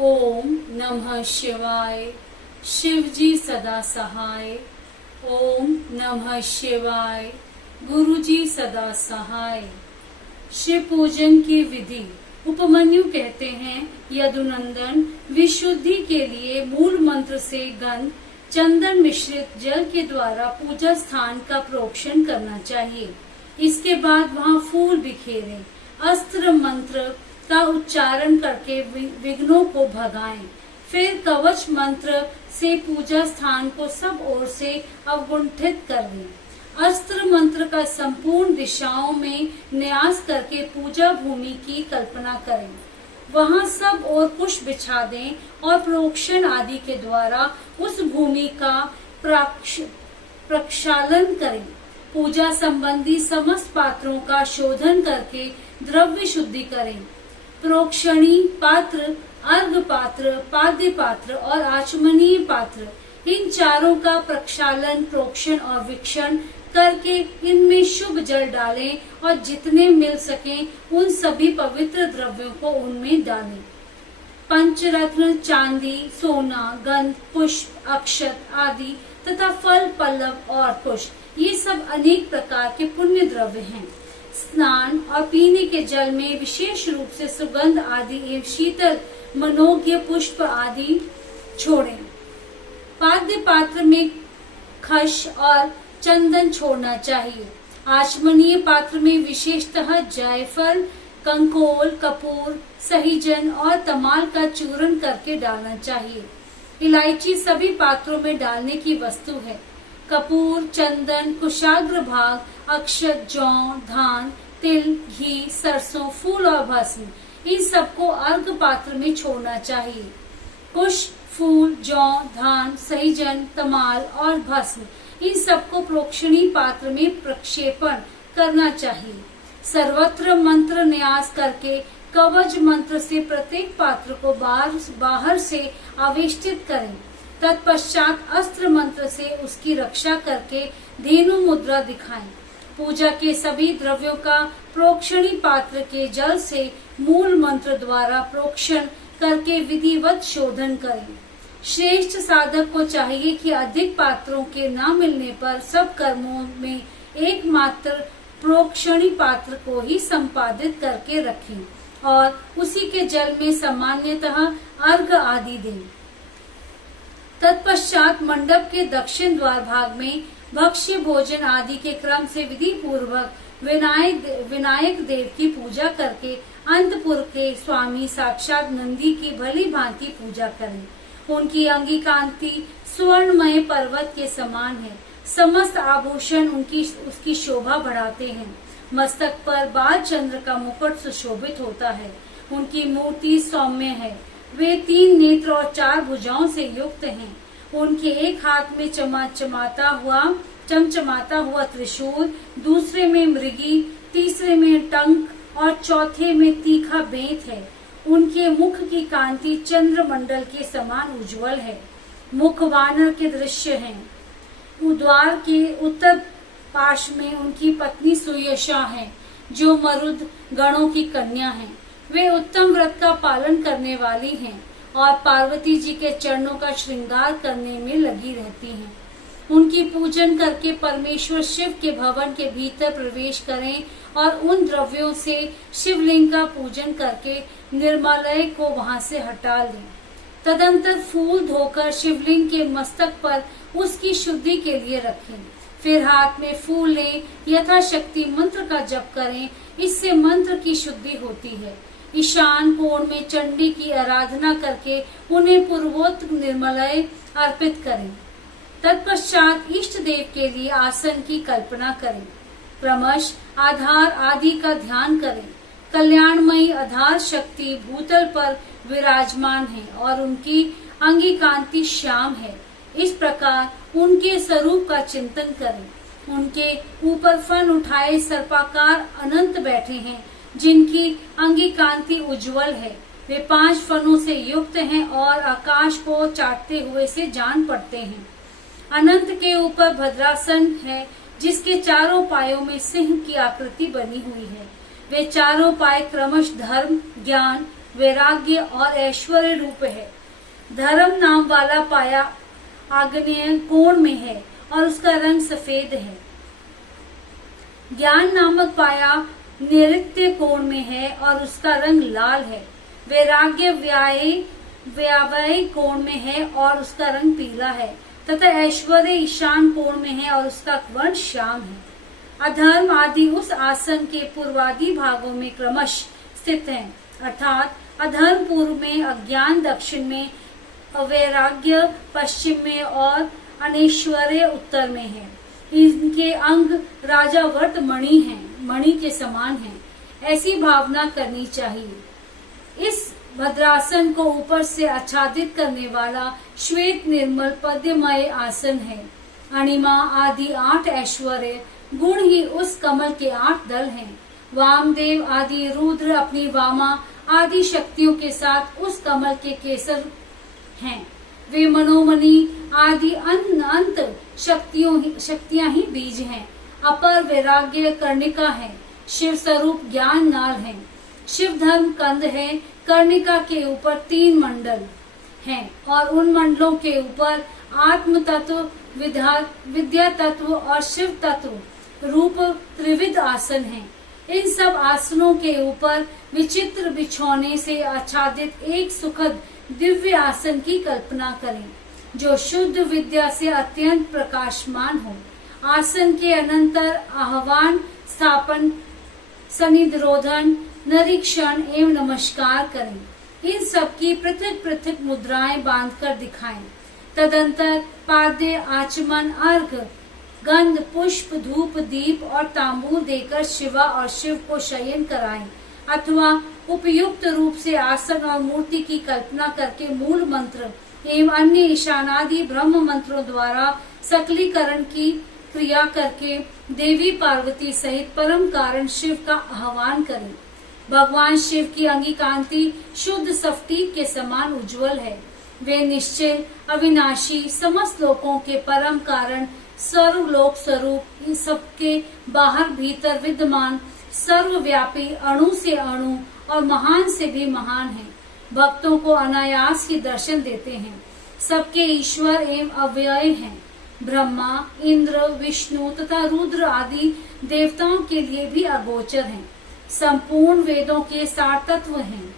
ओम नमः शिवाय। शिव जी सदा सहाय। ओम नमः शिवाय। गुरु जी सदा सहाय। शिव पूजन की विधि। उपमन्यु कहते हैं, यदुनंदन, विशुद्धि के लिए मूल मंत्र से गंध चंदन मिश्रित जल के द्वारा पूजा स्थान का प्रोक्षण करना चाहिए। इसके बाद वहां फूल बिखेरें। अस्त्र मंत्र का उच्चारण करके विघ्नों को भगाएं। फिर कवच मंत्र से पूजा स्थान को सब ओर से अवगुंठित कर दें। अस्त्र मंत्र का संपूर्ण दिशाओं में न्यास करके पूजा भूमि की कल्पना करें। वहां सब ओर पुष्प बिछा दें और प्रोक्षण आदि के द्वारा उस भूमि का प्रक्षालन करें। पूजा संबंधी समस्त पात्रों का शोधन करके द्रव्य शुद्धि करें। प्रोक्षणी पात्र, अर्घ पात्र, पाद्य पात्र और आचमनीय पात्र, इन चारों का प्रक्षालन, प्रोक्षण और विक्षण करके इनमें शुभ जल डालें और जितने मिल सकें उन सभी पवित्र द्रव्यों को उनमें डालें। पंचरत्न, चांदी, सोना, गंध, पुष्प, अक्षत आदि तथा फल, पल्लव और पुष्प, ये सब अनेक प्रकार के पुण्य द्रव्य हैं। स्नान और पीने के जल में विशेष रूप से सुगंध आदि एवं शीतल मनोज्ञ पुष्प आदि छोड़ें। पाद्य पात्र में खश और चंदन छोड़ना चाहिए। आचमनीय पात्र में विशेषतः जायफल, कंकोल, कपूर, सहीजन और तमाल का चूर्ण करके डालना चाहिए। इलायची सभी पात्रों में डालने की वस्तु है। कपूर, चंदन, कुशाग्र भाग, अक्षत, जौ, धान, तिल, घी, सरसों, फूल और भस्म, इन सबको अर्घ पात्र में छोड़ना चाहिए। कुश, फूल, जौ, धान, सहीजन, तमाल और भस्म, इन सबको प्रोक्षणी पात्र में प्रक्षेपण करना चाहिए। सर्वत्र मंत्र न्यास करके कवच मंत्र से प्रत्येक पात्र को बाहर से आवेष्टित करें। तत्पश्चात अस्त्र मंत्र से उसकी रक्षा करके धेनु मुद्रा दिखाएं। पूजा के सभी द्रव्यों का प्रोक्षणी पात्र के जल से मूल मंत्र द्वारा प्रोक्षण करके विधिवत शोधन करें। श्रेष्ठ साधक को चाहिए कि अधिक पात्रों के न मिलने पर सब कर्मों में एकमात्र प्रोक्षणी पात्र को ही संपादित करके रखें और उसी के जल में सामान्यतः अर्घ आदि दें। तत्पश्चात मंडप के दक्षिण द्वार भाग में भक्ष्य भोजन आदि के क्रम से विधि पूर्वक विनायक देव की पूजा करके अंतपुर के स्वामी साक्षात नंदी की भली भांति पूजा करें। उनकी अंगी कांति स्वर्णमय पर्वत के समान है। समस्त आभूषण उसकी शोभा बढ़ाते हैं। मस्तक पर बाल चंद्र का मुकुट सुशोभित होता है। उनकी मूर्ति सौम्य है। वे 3 नेत्र और 4 भुजाओं से युक्त हैं। उनके एक हाथ में चमचमाता हुआ त्रिशूल, दूसरे में मृगी, तीसरे में टंक और चौथे में तीखा बेंत है। उनके मुख की कांति चंद्रमंडल के समान उज्जवल है। मुख वानर के दृश्य हैं। द्वार के उत्तर पार्श्व में उनकी पत्नी सुयशा है, जो मरुद गणों की कन्या है। वे उत्तम व्रत का पालन करने वाली हैं और पार्वती जी के चरणों का श्रृंगार करने में लगी रहती हैं। उनकी पूजन करके परमेश्वर शिव के भवन के भीतर प्रवेश करें और उन द्रव्यों से शिवलिंग का पूजन करके निर्मलय को वहां से हटा लें। तदंतर फूल धोकर शिवलिंग के मस्तक पर उसकी शुद्धि के लिए रखें। फिर हाथ में फूल लें, यथाशक्ति मंत्र का जप करें। इससे मंत्र की शुद्धि होती है। ईशान कोण में चंडी की आराधना करके उन्हें पूर्वोक्त निर्मलय अर्पित करें। तत्पश्चात इष्ट देव के लिए आसन की कल्पना करें। क्रमश आधार आदि का ध्यान करें। कल्याणमयी आधार शक्ति भूतल पर विराजमान है और उनकी अंगी कांति श्याम है। इस प्रकार उनके स्वरूप का चिंतन करें। उनके ऊपर फन उठाए सर्पाकार अनंत बैठे हैं, जिनकी अंगी कांति उज्जवल है। वे 5 फनों से युक्त हैं और आकाश को चाटते हुए से जान पड़ते हैं। अनंत के ऊपर भद्रासन है, जिसके चारों पायों में सिंह की आकृति बनी हुई है। वे चारों पाए क्रमश धर्म, ज्ञान, वैराग्य और ऐश्वर्य रूप है। धर्म नाम वाला पाया आग्नेय कोण में है और उसका रंग सफेद है। ज्ञान नामक पाया नैऋत्य कोण में है और उसका रंग लाल है। वैराग्य व्यावयी कोण में है और उसका रंग पीला है तथा ऐश्वर्य ईशान कोण में है और उसका वर्ण श्याम है। अधर्म आदि उस आसन के पूर्वादि भागों में क्रमश स्थित हैं, अर्थात अधर्म पूर्व में, अज्ञान दक्षिण में, अवैराग्य पश्चिम में और अनैश्वर्य उत्तर में है। इनके अंग राजावर्त मणि हैं, मणि के समान हैं। ऐसी भावना करनी चाहिए। इस भद्रासन को ऊपर से आच्छादित करने वाला श्वेत निर्मल पद्यमय आसन है। अणिमा आदि 8 ऐश्वर्य गुण ही उस कमल के 8 दल हैं। वामदेव आदि रुद्र अपनी वामा आदि शक्तियों के साथ उस कमल के केसर हैं। वे मनोमणि आदि अनंत शक्तियां ही बीज हैं। अपर वैराग्य कर्णिका है। शिव स्वरूप ज्ञान नाल है। शिव धर्म कंद है। कर्णिका के ऊपर 3 मंडल हैं और उन मंडलों के ऊपर आत्म तत्व, विद्या तत्व और शिव तत्व रूप त्रिविध आसन हैं। इन सब आसनों के ऊपर विचित्र बिछौने से आच्छादित एक सुखद दिव्य आसन की कल्पना करें जो शुद्ध विद्या से अत्यंत प्रकाशमान हो। आसन के अनंतर आह्वान, स्थापन, सनिधरोधन, निरीक्षण एवं नमस्कार करें। इन सब की पृथक पृथक मुद्राएं बांधकर दिखाएं। तदंतर पाद्य, आचमन, अर्घ, गंध, पुष्प, धूप, दीप और तांबूल देकर शिवा और शिव को शयन कराएं अथवा उपयुक्त रूप से आसन और मूर्ति की कल्पना करके मूल मंत्र एवं अन्य ईशानादि ब्रह्म मंत्रों द्वारा सकलीकरण की क्रिया करके देवी पार्वती सहित परम कारण शिव का आह्वान करें। भगवान शिव की अंगिकांति शुद्ध स्फटिक के समान उज्जवल है। वे निश्चय, अविनाशी, समस्त लोकों के परम कारण, सर्वलोक स्वरूप, इन सबके बाहर भीतर विद्यमान, सर्वव्यापी, अणु से अणु और महान से भी महान है। भक्तों को अनायास ही दर्शन देते हैं। सबके ईश्वर एवं अव्यय हैं। ब्रह्मा, इंद्र, विष्णु तथा रुद्र आदि देवताओं के लिए भी अगोचर हैं। संपूर्ण वेदों के सार तत्व हैं।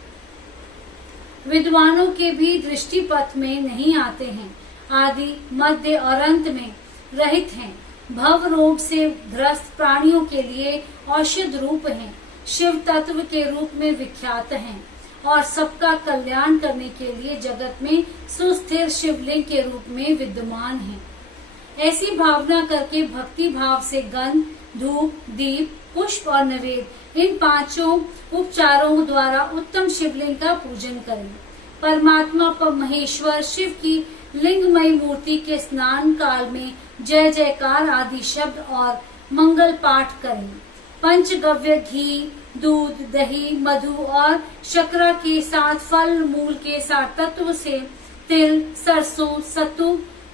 विद्वानों के भी दृष्टिपथ में नहीं आते हैं। आदि, मध्य और अंत में रहित हैं। भव रोग से ग्रस्त प्राणियों के लिए औषध रूप हैं। शिव तत्व के रूप में विख्यात हैं और सबका कल्याण करने के लिए जगत में सुस्थिर शिवलिंग के रूप में विद्यमान हैं। ऐसी भावना करके भक्ति भाव से गंध, धूप, दीप, पुष्प और नैवेद्य इन 5 उपचारों द्वारा उत्तम शिवलिंग का पूजन करें। परमात्मा महेश्वर शिव की लिंगमयी मूर्ति के स्नान काल में जय जयकार आदि शब्द और मंगल पाठ करें। पंचगव्य घी, दूध, दही, मधु और शर्करा के साथ फल मूल के साथ तत्व से तिल, सरसों,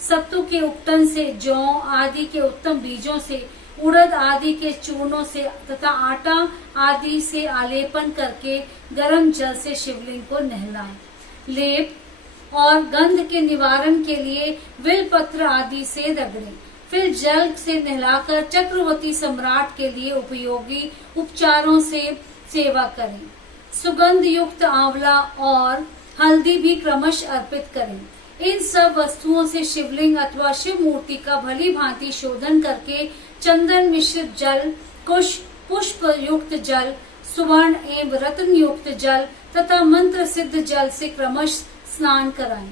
सत्तू के उपटन से, जौ आदि के उत्तम बीजों से, उड़द आदि के चूर्णों से तथा आटा आदि से आलेपन करके गर्म जल से शिवलिंग को नहलाएं। लेप और गंध के निवारण के लिए विलपत्र आदि से रगड़ें। फिर जल से नहलाकर चक्रवर्ती सम्राट के लिए उपयोगी उपचारों से सेवा करें। सुगंध युक्त आंवला और हल्दी भी क्रमश अर्पित करें। इन सब वस्तुओं से शिवलिंग अथवा शिव मूर्ति का भली भांति शोधन करके चंदन मिश्रित जल, कुश, पुष्प युक्त जल, सुवर्ण एवं रत्न युक्त जल तथा मंत्र सिद्ध जल से क्रमश स्नान कराएं।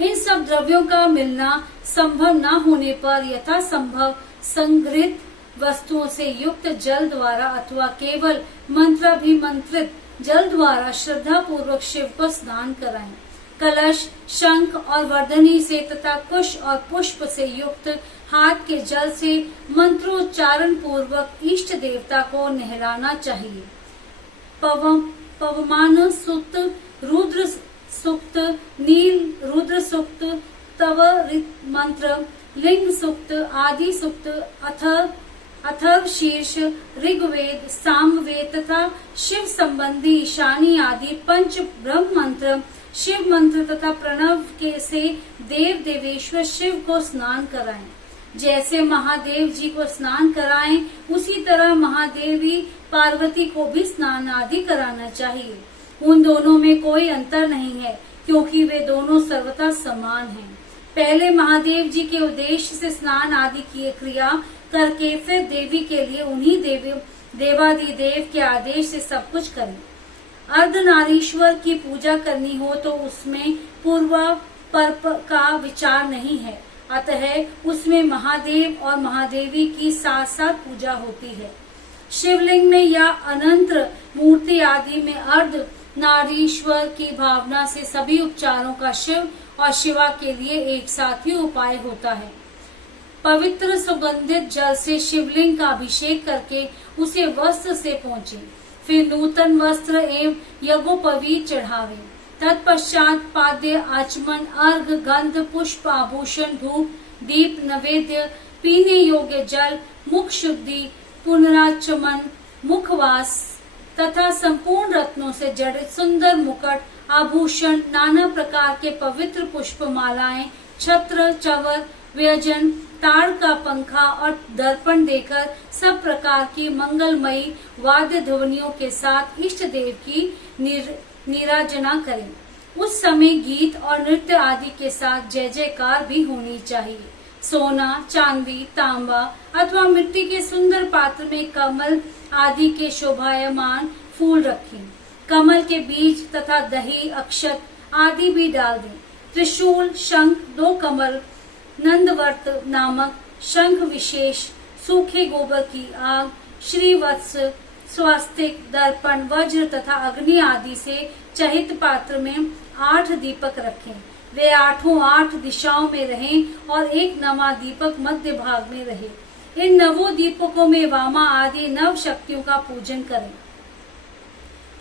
इन सब द्रव्यों का मिलना संभव न होने पर यथा संभव संग्रहित वस्तुओं से युक्त जल द्वारा अथवा केवल मंत्राभिमंत्रित जल द्वारा श्रद्धा पूर्वक शिव को स्नान कराएं। कलश, शंख और वर्धनी से तथा कुश और पुष्प से युक्त हाथ के जल से मंत्रोच्चारण पूर्वक इष्ट देवता को नहलाना चाहिए। पवमान सूक्त, रुद्र सूक्त, नील रुद्र सूक्त, तव मंत्र, लिंग सूक्त आदि सूक्त अथ अथर्व शीर्ष, ऋग्वेद, सामवेद तथा शिव संबंधी ईशानी आदि पंच ब्रह्म मंत्र, शिव मंत्र तथा प्रणव के से देव देवेश्वर शिव को स्नान कराएं। जैसे महादेव जी को स्नान कराएं, उसी तरह महादेवी पार्वती को भी स्नान आदि कराना चाहिए। उन दोनों में कोई अंतर नहीं है, क्योंकि वे दोनों सर्वथा समान हैं। पहले महादेव जी के उद्देश्य से स्नान आदि की क्रिया करके फिर देवी के लिए उन्हीं देवादिदेव के आदेश से सब कुछ करें। अर्धनारीश्वर की पूजा करनी हो तो उसमें पूर्व पर का विचार नहीं है, अतः उसमें महादेव और महादेवी की साथ साथ पूजा होती है। शिवलिंग में या अनंत मूर्ति आदि में अर्ध नारीश्वर की भावना से सभी उपचारों का शिव और शिवा के लिए एक साथ ही उपाय होता है। पवित्र सुगंधित जल से शिवलिंग का अभिषेक करके उसे वस्त्र से पोंछे, फिर नूतन वस्त्र एवं यज्ञोपवीत चढ़ावे। तत्पश्चात पाद्य, आचमन, अर्घ, गंध, पुष्प, आभूषण, धूप, दीप, नैवेद्य, पीने योग्य जल, मुख शुद्धि, पुनराचमन, मुखवास तथा संपूर्ण रत्नों से जड़ित सुंदर मुकुट, आभूषण, नाना प्रकार के पवित्र पुष्प मालाएं, छत्र, चवर, व्यंजन, ताड़ का पंखा और दर्पण देकर सब प्रकार की मंगलमयी वाद्य ध्वनियों के साथ इष्ट देव की निराजना करें। उस समय गीत और नृत्य आदि के साथ जय जयकार भी होनी चाहिए। सोना, चांदी, तांबा अथवा मिट्टी के सुंदर पात्र में कमल आदि के शोभायमान फूल रखें। कमल के बीज तथा दही, अक्षत आदि भी डाल दें। त्रिशूल, शंख, 2 कमल, नंदवर्त नामक शंख विशेष, सूखे गोबर की आग, श्रीवत्स, स्वास्तिक, दर्पण, वज्र तथा अग्नि आदि से चहित पात्र में 8 दीपक रखें। वे 8 दिशाओं में रहें और एक नवा दीपक मध्य भाग में रहे। इन 9 दीपकों में वामा आदि 9 शक्तियों का पूजन करें।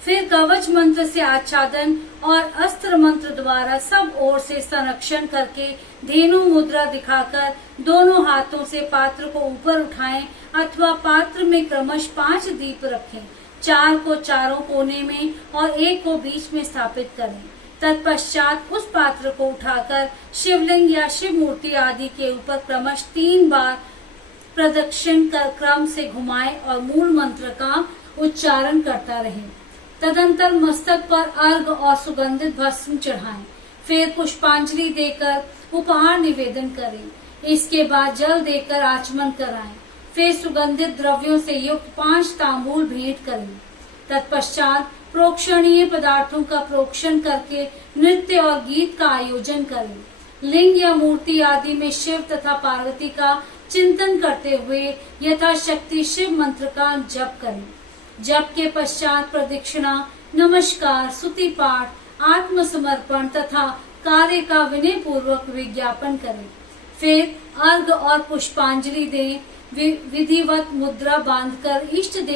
फिर कवच मंत्र से आच्छादन और अस्त्र मंत्र द्वारा सब ओर से संरक्षण करके धेनु मुद्रा दिखाकर दोनों हाथों से पात्र को ऊपर उठाएं अथवा पात्र में क्रमश 5 दीप रखें। 4 को चारों कोने में और 1 को बीच में स्थापित करें। तत्पश्चात उस पात्र को उठाकर शिवलिंग या शिव मूर्ति आदि के ऊपर क्रमश 3 बार प्रदक्षिण कर क्रम से घुमाएं और मूल मंत्र का उच्चारण करता रहे। तदंतर मस्तक पर अर्घ और सुगंधित भस्म चढ़ाएं। फिर पुष्पांजलि देकर उपहार निवेदन करें। इसके बाद जल देकर आचमन कराएं। फिर सुगंधित द्रव्यों से युक्त 5 तांबूल भेंट करें। तत्पश्चात प्रोक्षणीय पदार्थों का प्रोक्षण करके नृत्य और गीत का आयोजन करें। लिंग या मूर्ति आदि में शिव तथा पार्वती का चिंतन करते हुए यथाशक्ति शिव मंत्र का जप करें। जप के पश्चात प्रदक्षिणा, नमस्कार, स्तुति पाठ, आत्मसमर्पण तथा कार्य का विनय पूर्वक विज्ञापन करें। फिर अर्घ और पुष्पांजलि दें। विधिवत मुद्रा बांधकर इष्ट देव